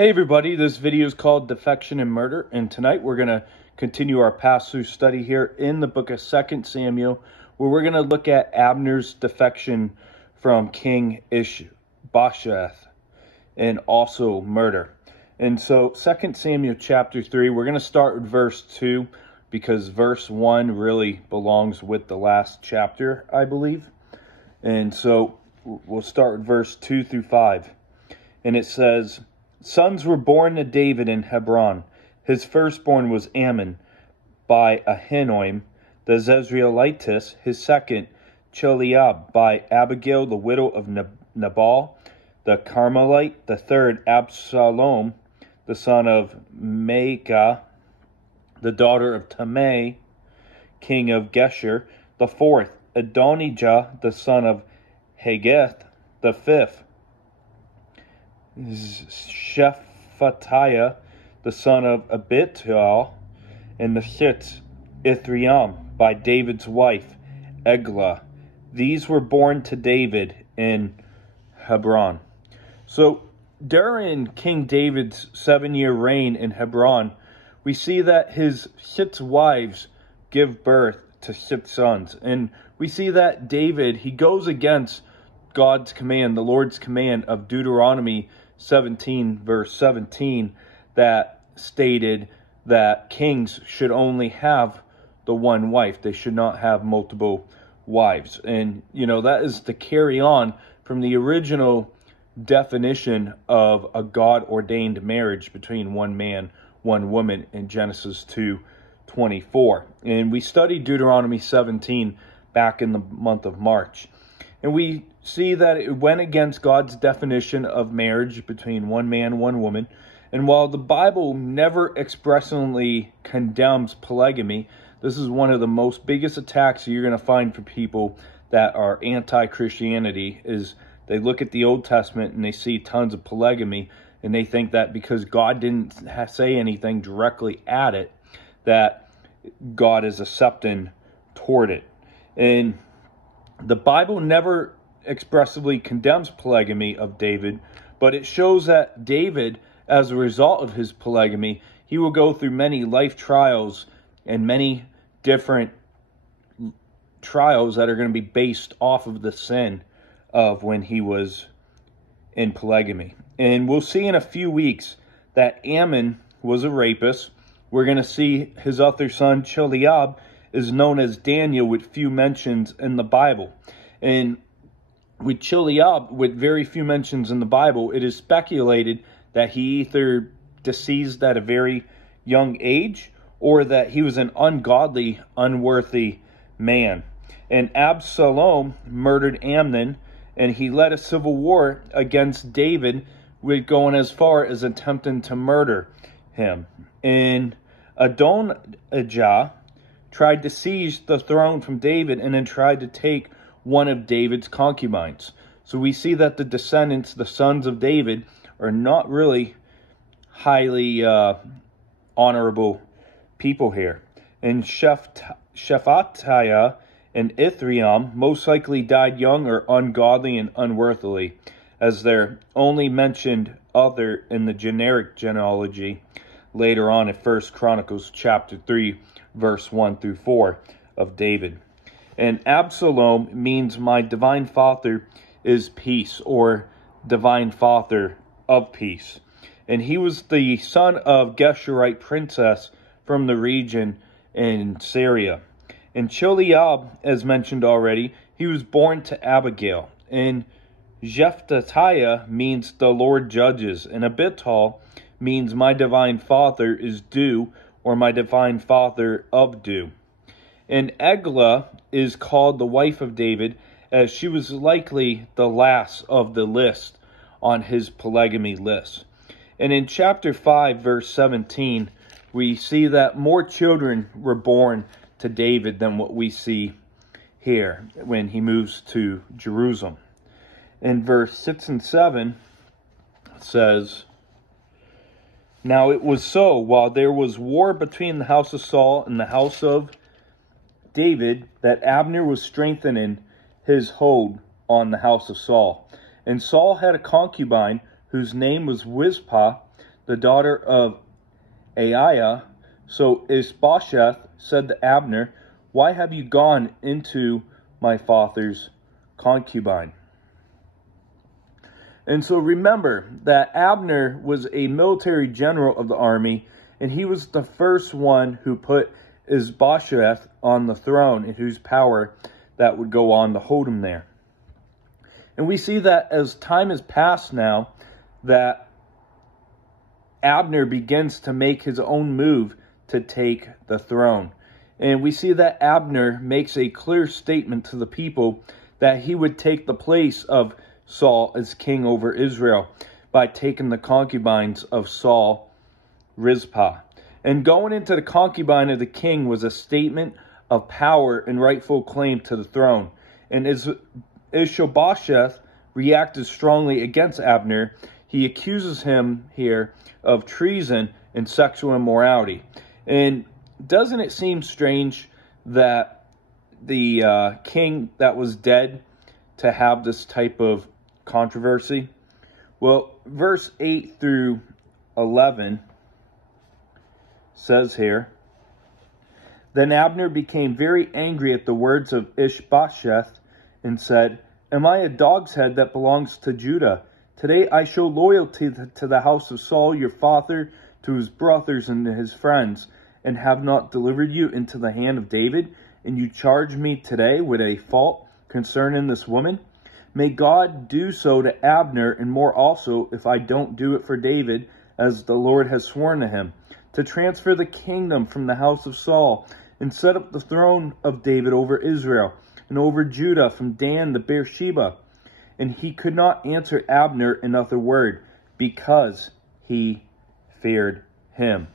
Hey everybody, this video is called Defection and Murder, and tonight we're going to continue our pass-through study here in the book of 2 Samuel, where we're going to look at Abner's defection from King Ishbosheth and also murder. And so 2 Samuel chapter 3, we're going to start with verse 2 because verse 1 really belongs with the last chapter, I believe. And so we'll start with verse 2 through 5. And it says, "Sons were born to David in Hebron. His firstborn was Ammon by Ahinoam the Jezreelitess, his second Chileab by Abigail the widow of Nabal the Carmelite, the third Absalom the son of Maacah, the daughter of Tamai, king of Geshur, the fourth Adonijah the son of Haggith, the fifth Shephatiah, the son of Abital, and the sixth Ithream by David's wife, Eglah. These were born to David in Hebron." So during King David's 7-year reign in Hebron, we see that his 6 wives give birth to 6 sons. And we see that David, he goes against God's command, the Lord's command of Deuteronomy 17 verse 17 that stated that kings should only have the one wife. They should not have multiple wives. And, you know, that is to carry on from the original definition of a God-ordained marriage between one man, one woman in Genesis 2:24. And we studied Deuteronomy 17 back in the month of March. And we see that it went against God's definition of marriage between one man, one woman. And while the Bible never expressly condemns polygamy, this is one of the most biggest attacks you're going to find for people that are anti-Christianity, is they look at the Old Testament and they see tons of polygamy, and they think that because God didn't say anything directly at it, that God is accepting toward it. And the Bible never expressly condemns polygamy of David, but it shows that David, as a result of his polygamy, he will go through many life trials and many different trials that are going to be based off of the sin of when he was in polygamy. And we'll see in a few weeks that Ammon was a rapist. We're going to see his other son, Chileab, is known as Daniel with few mentions in the Bible. And with Chileab, with very few mentions in the Bible, it is speculated that he either deceased at a very young age or that he was an ungodly, unworthy man. And Absalom murdered Amnon, and he led a civil war against David, with going as far as attempting to murder him. And Adonijah tried to seize the throne from David and then tried to take one of David's concubines. So we see that the descendants, the sons of David, are not really highly honorable people here. And Shephatiah and Ithream most likely died young or ungodly and unworthily, as they're only mentioned other in the generic genealogy later on in 1 Chronicles chapter 3, verse 1 through 4 of David. And Absalom means my divine father is peace, or divine father of peace. And he was the son of Geshurite princess from the region in Syria. And Chileab, as mentioned already, he was born to Abigail. And Shephatiah means the Lord judges. And Abital means my divine father is due, or my divine father of due. And Eglah is called the wife of David, as she was likely the last of the list on his polygamy list. And in chapter 5, verse 17, we see that more children were born to David than what we see here when he moves to Jerusalem. In verse 6 and 7, it says, "Now it was so, while there was war between the house of Saul and the house of David, that Abner was strengthening his hold on the house of Saul. And Saul had a concubine whose name was Rizpah, the daughter of Aiah. So Ishbosheth said to Abner, "Why have you gone into my father's concubine?" And so remember that Abner was a military general of the army, and he was the first one who put Ishbosheth on the throne, and whose power that would go on to hold him there. And we see that as time has passed now, that Abner begins to make his own move to take the throne. And we see that Abner makes a clear statement to the people that he would take the place of Saul as king over Israel by taking the concubines of Saul, Rizpah. And going into the concubine of the king was a statement of power and rightful claim to the throne. And as Ishbosheth reacted strongly against Abner, he accuses him here of treason and sexual immorality. And doesn't it seem strange that the king that was dead to have this type of controversy? Well, verse 8 through 11 says here, "Then Abner became very angry at the words of Ishbosheth and said, 'Am I a dog's head that belongs to Judah? Today I show loyalty to the house of Saul your father, to his brothers and his friends, and have not delivered you into the hand of David, and you charge me today with a fault concerning this woman? May God do so to Abner, and more also, if I don't do it for David, as the Lord has sworn to him, to transfer the kingdom from the house of Saul, and set up the throne of David over Israel, and over Judah from Dan to Beersheba.' And he could not answer Abner another word, because he feared him."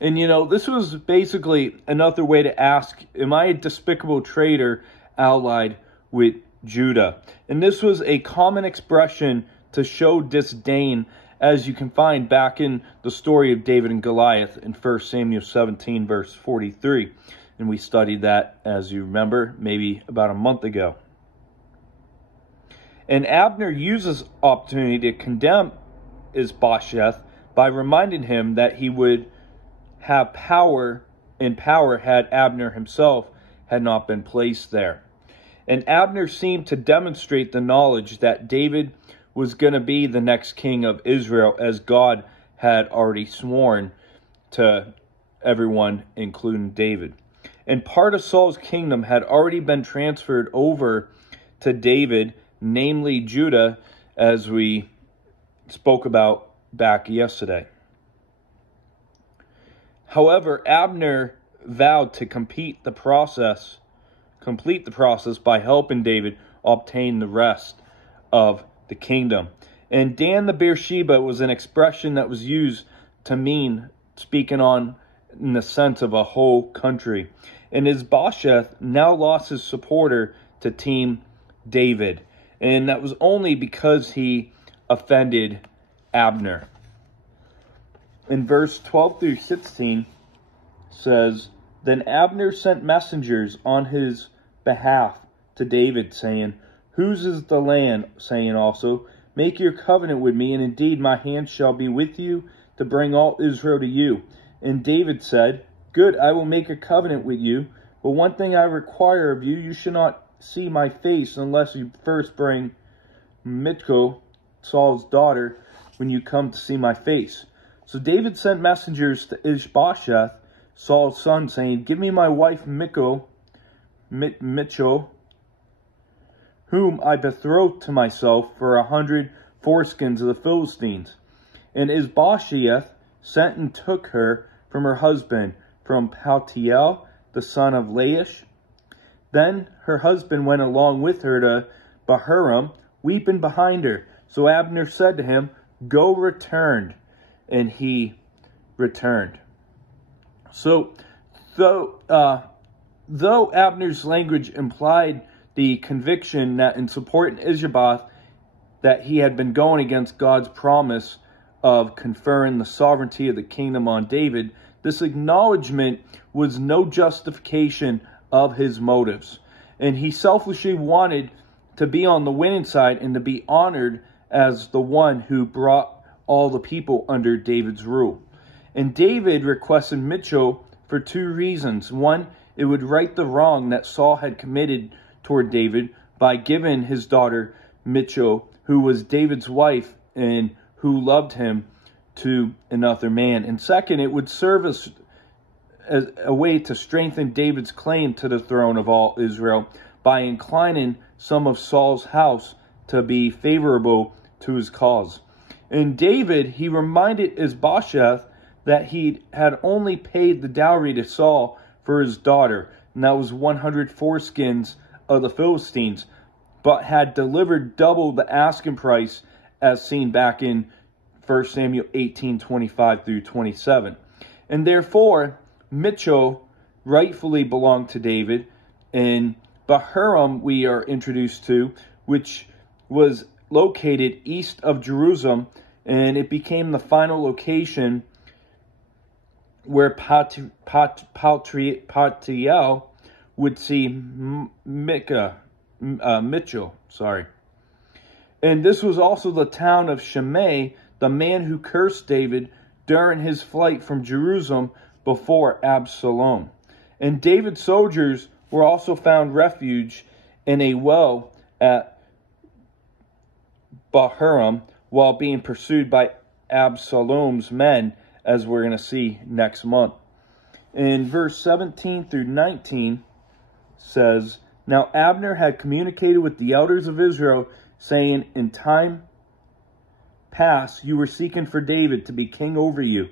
And you know, this was basically another way to ask, am I a despicable traitor allied with Judah? And this was a common expression to show disdain, as you can find back in the story of David and Goliath in 1 Samuel 17, verse 43. And we studied that, as you remember, maybe about a month ago. And Abner uses opportunity to condemn Ishbosheth by reminding him that he would have power, and power had Abner himself had not been placed there. And Abner seemed to demonstrate the knowledge that David was going to be the next king of Israel, as God had already sworn to everyone, including David. And part of Saul's kingdom had already been transferred over to David, namely Judah, as we spoke about back yesterday. However, Abner vowed to complete the process by helping David obtain the rest of the kingdom. And Dan the Beersheba was an expression that was used to mean speaking on in the sense of a whole country. And Ishbosheth now lost his supporter to Team David. And that was only because he offended Abner. In verse 12 through 16 says, "Then Abner sent messengers on his behalf to David, saying, 'Whose is the land?' saying also, 'Make your covenant with me, and indeed my hand shall be with you to bring all Israel to you.' And David said, 'Good, I will make a covenant with you, but one thing I require of you, you shall not see my face unless you first bring Michal, Saul's daughter, when you come to see my face.' So David sent messengers to Ishbosheth, Saul's son, saying, 'Give me my wife Michal, whom I betrothed to myself for 100 foreskins of the Philistines.' And Ishbosheth sent and took her from her husband, from Paltiel, the son of Laish. Then her husband went along with her to Bahurim, weeping behind her. So Abner said to him, 'Go, return.' And he returned." So, though Abner's language implied the conviction that in supporting Ishbosheth, that he had been going against God's promise of conferring the sovereignty of the kingdom on David, this acknowledgement was no justification of his motives. And he selfishly wanted to be on the winning side and to be honored as the one who brought all the people under David's rule. And David requested Michal for 2 reasons. One, it would right the wrong that Saul had committed toward David by giving his daughter Michal, who was David's wife and who loved him, to another man. And second, it would serve as a way to strengthen David's claim to the throne of all Israel by inclining some of Saul's house to be favorable to his cause. And David, he reminded Ishbosheth that he had only paid the dowry to Saul for his daughter, and that was 100 foreskins of the Philistines, but had delivered double the asking price as seen back in 1 Samuel 18:25 through 27. And therefore, Michal rightfully belonged to David, and Bahurim we are introduced to, which was located east of Jerusalem, and it became the final location where Paltiel would see Michal. And this was also the town of Shimei, the man who cursed David during his flight from Jerusalem before Absalom. And David's soldiers were also found refuge in a well at Bahurim while being pursued by Absalom's men, as we're going to see next month. In verse 17 through 19 says, Now Abner had communicated with the elders of Israel, saying, In time past you were seeking for David to be king over you.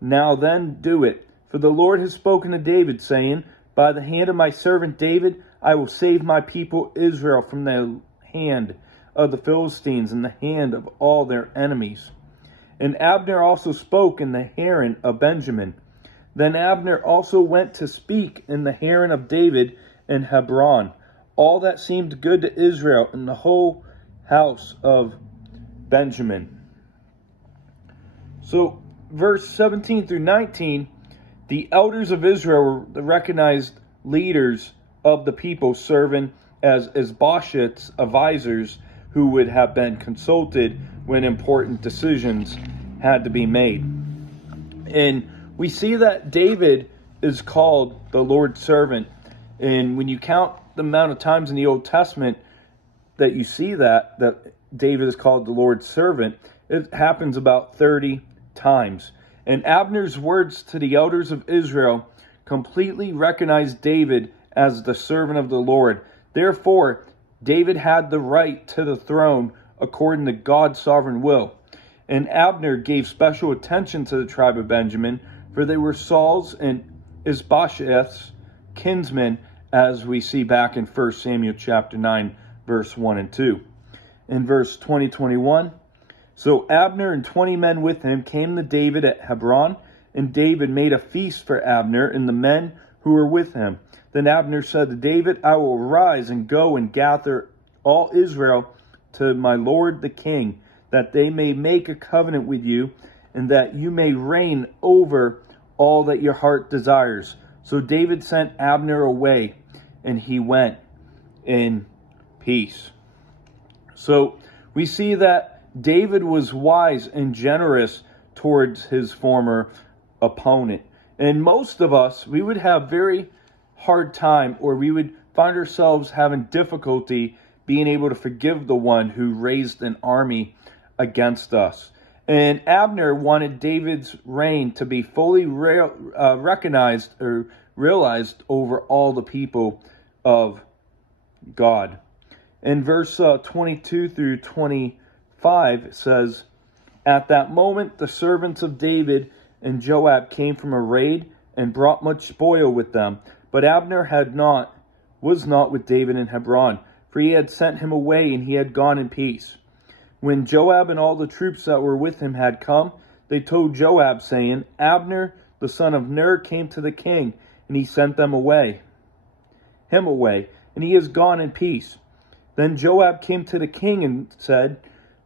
Now then do it. For the Lord has spoken to David, saying, By the hand of my servant David, I will save my people Israel from the hand of the Philistines and the hand of all their enemies. And Abner also spoke in the hearing of Benjamin. Then Abner also went to speak in the hearing of David in Hebron, all that seemed good to Israel in the whole house of Benjamin. So, verse 17 through 19, the elders of Israel were the recognized leaders of the people, serving as Ishbosheth's advisors who would have been consulted when important decisions had to be made. And we see that David is called the Lord's servant. And when you count the amount of times in the Old Testament that you see that David is called the Lord's servant, it happens about 30 times. And Abner's words to the elders of Israel completely recognized David as the servant of the Lord. Therefore, David had the right to the throne according to God's sovereign will. And Abner gave special attention to the tribe of Benjamin, for they were Saul's and Ishbosheth's kinsmen, as we see back in 1 Samuel chapter 9, verse 1 and 2. In verse 20-21, So Abner and 20 men with him came to David at Hebron, and David made a feast for Abner and the men who were with him. Then Abner said to David, I will arise and go and gather all Israel to my lord the king, that they may make a covenant with you, and that you may reign over all that your heart desires. So David sent Abner away, and he went in peace. So we see that David was wise and generous towards his former opponent. And most of us, we would have very hard time, or we would find ourselves having difficulty being able to forgive the one who raised an army against us. And Abner wanted David's reign to be fully recognized or realized over all the people of God. In verse 22 through 25, it says, At that moment the servants of David and Joab came from a raid and brought much spoil with them. But Abner was not with David in Hebron, for he had sent him away, and he had gone in peace. When Joab and all the troops that were with him had come, they told Joab, saying, Abner, the son of Ner, came to the king, and he sent him away, and he has gone in peace. Then Joab came to the king and said,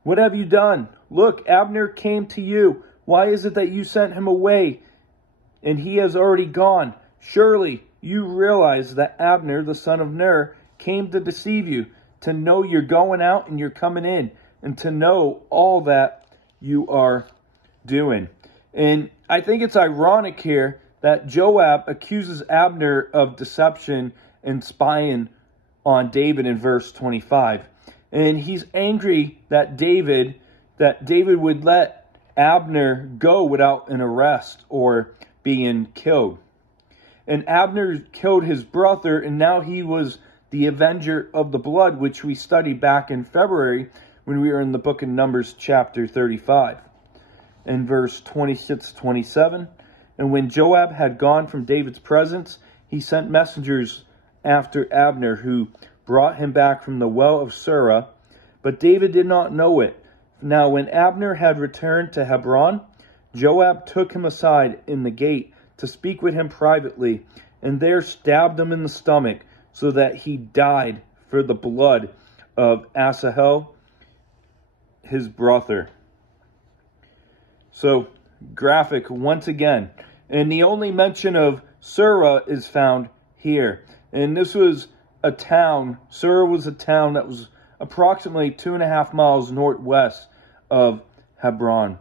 What have you done? Look, Abner came to you. Why is it that you sent him away, and he has already gone? Surely you realize that Abner, the son of Ner, came to deceive you, to know you're going out and you're coming in, and to know all that you are doing. And I think it's ironic here that Joab accuses Abner of deception and spying on David in verse 25. And he's angry that David would let Abner go without an arrest or being killed. And Abner killed his brother, and now he was the avenger of the blood, which we studied back in February when we were in the book of Numbers chapter 35. In verse 26-27, and when Joab had gone from David's presence, he sent messengers after Abner, who brought him back from the well of Sirah, but David did not know it. Now when Abner had returned to Hebron, Joab took him aside in the gate to speak with him privately, and there stabbed him in the stomach, so that he died for the blood of Asahel, his brother. So, graphic once again. And the only mention of Sirah is found here. And this was a town, Sirah was a town that was approximately 2.5 miles northwest of Hebron.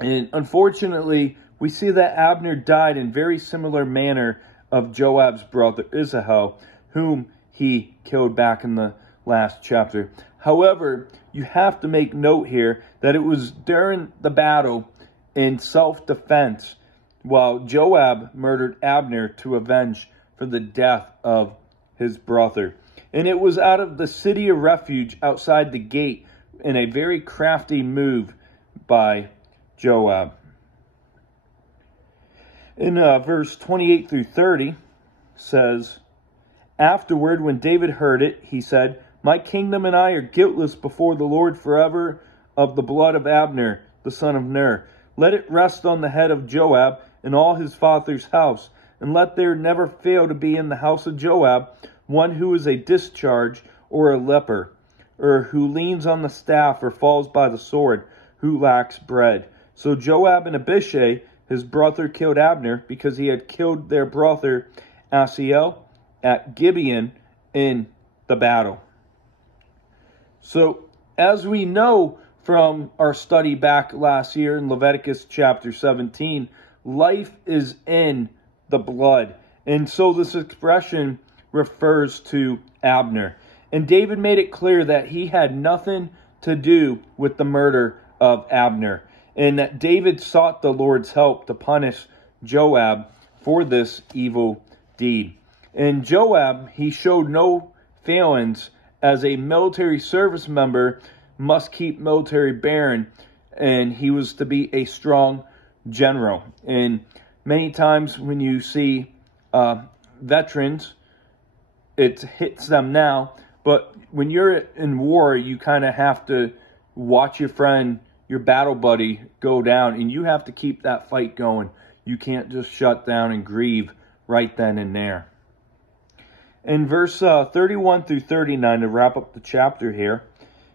And unfortunately, we see that Abner died in very similar manner of Joab's brother Asahel, whom he killed back in the last chapter. However, you have to make note here that it was during the battle in self-defense, while Joab murdered Abner to avenge for the death of his brother. And it was out of the city of refuge outside the gate in a very crafty move by Joab. In verse 28 through 30 says, afterward, when David heard it, he said, my kingdom and I are guiltless before the Lord forever of the blood of Abner, the son of Ner. Let it rest on the head of Joab and all his father's house, and let there never fail to be in the house of Joab one who is a discharge or a leper, or who leans on the staff or falls by the sword, who lacks bread. So Joab and Abishai, his brother, killed Abner because he had killed their brother Asahel at Gibeon in the battle. So, as we know from our study back last year in Leviticus chapter 17, life is in the blood. And so this expression refers to Abner. And David made it clear that he had nothing to do with the murder of Abner, and that David sought the Lord's help to punish Joab for this evil deed. And Joab, he showed no failings as a military service member must keep military barren, and he was to be a strong general. And many times when you see veterans, it hits them now, but when you're in war, you kind of have to watch your friend, your battle buddy, go down, and you have to keep that fight going. You can't just shut down and grieve right then and there. In verse 31 through 39, to wrap up the chapter here,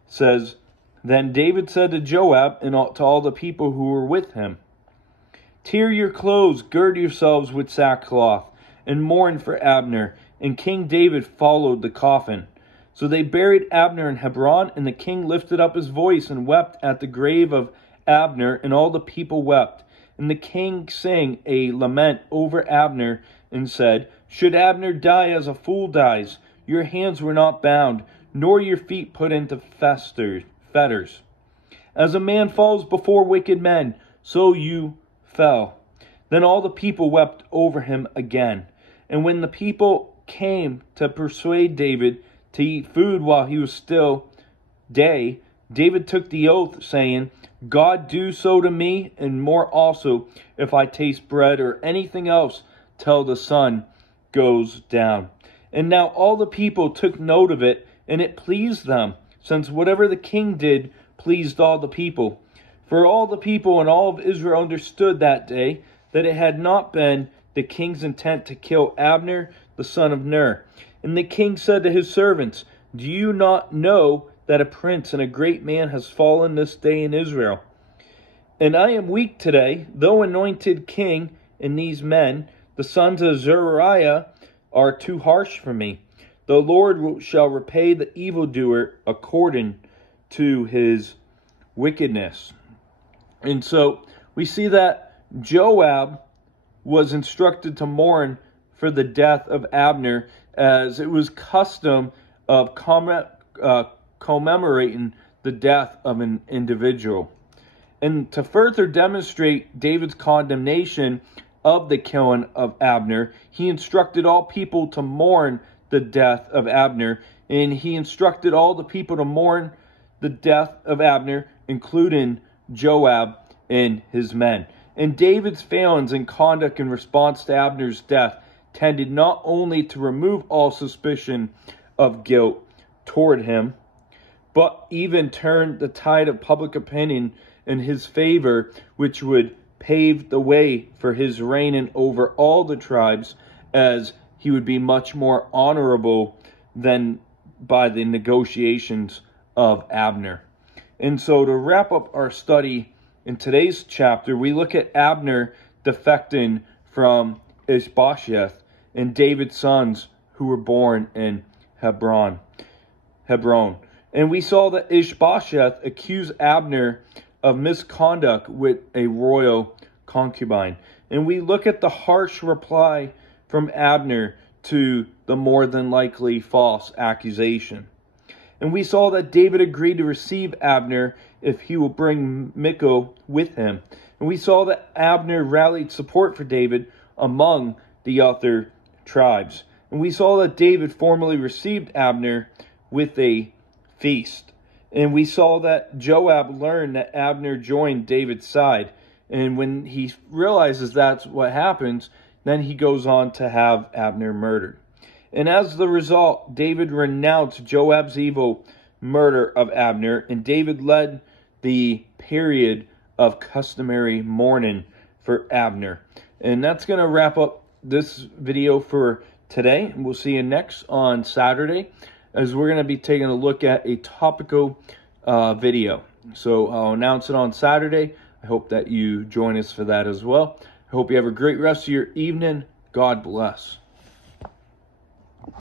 says, then David said to Joab and to all the people who were with him, tear your clothes, gird yourselves with sackcloth, and mourn for Abner. And King David followed the coffin. So they buried Abner in Hebron, and the king lifted up his voice and wept at the grave of Abner, and all the people wept. And the king sang a lament over Abner and said, should Abner die as a fool dies? Your hands were not bound, nor your feet put into fetters. As a man falls before wicked men, so you fell. Then all the people wept over him again. And when the people came to persuade David to eat food while he was still day, David took the oath, saying, God do so to me, and more also, if I taste bread or anything else till the sun goes down. And now all the people took note of it, and it pleased them, since whatever the king did pleased all the people. For all the people and all of Israel understood that day that it had not been the king's intent to kill Abner, the son of Ner. And the king said to his servants, do you not know that a prince and a great man has fallen this day in Israel? And I am weak today, though anointed king, and these men, the sons of Zeruiah, are too harsh for me. The Lord shall repay the evildoer according to his wickedness. And so we see that Joab was instructed to mourn for the death of Abner, as it was custom of commemorating the death of an individual. And to further demonstrate David's condemnation of the killing of Abner, he instructed all people to mourn the death of Abner, and he instructed all the people to mourn the death of Abner, including Joab and his men. And David's failings in conduct in response to Abner's death tended not only to remove all suspicion of guilt toward him, but even turned the tide of public opinion in his favor, which would pave the way for his reigning over all the tribes, as he would be much more honorable than by the negotiations of Abner. And so to wrap up our study in today's chapter, we look at Abner defecting from Ishbosheth and David's sons who were born in Hebron. And we saw that Ishbosheth accused Abner of misconduct with a royal concubine. And we look at the harsh reply from Abner to the more than likely false accusation. And we saw that David agreed to receive Abner if he will bring Michal with him. And we saw that Abner rallied support for David among the other tribes. And we saw that David formally received Abner with a feast. And we saw that Joab learned that Abner joined David's side. And when he realizes that's what happens, then he goes on to have Abner murdered. And as the result, David renounced Joab's evil murder of Abner, and David led the period of customary mourning for Abner. And that's going to wrap up this video for today. We'll see you next on Saturday, as we're going to be taking a look at a topical video. So I'll announce it on Saturday. I hope that you join us for that as well. I hope you have a great rest of your evening. God bless.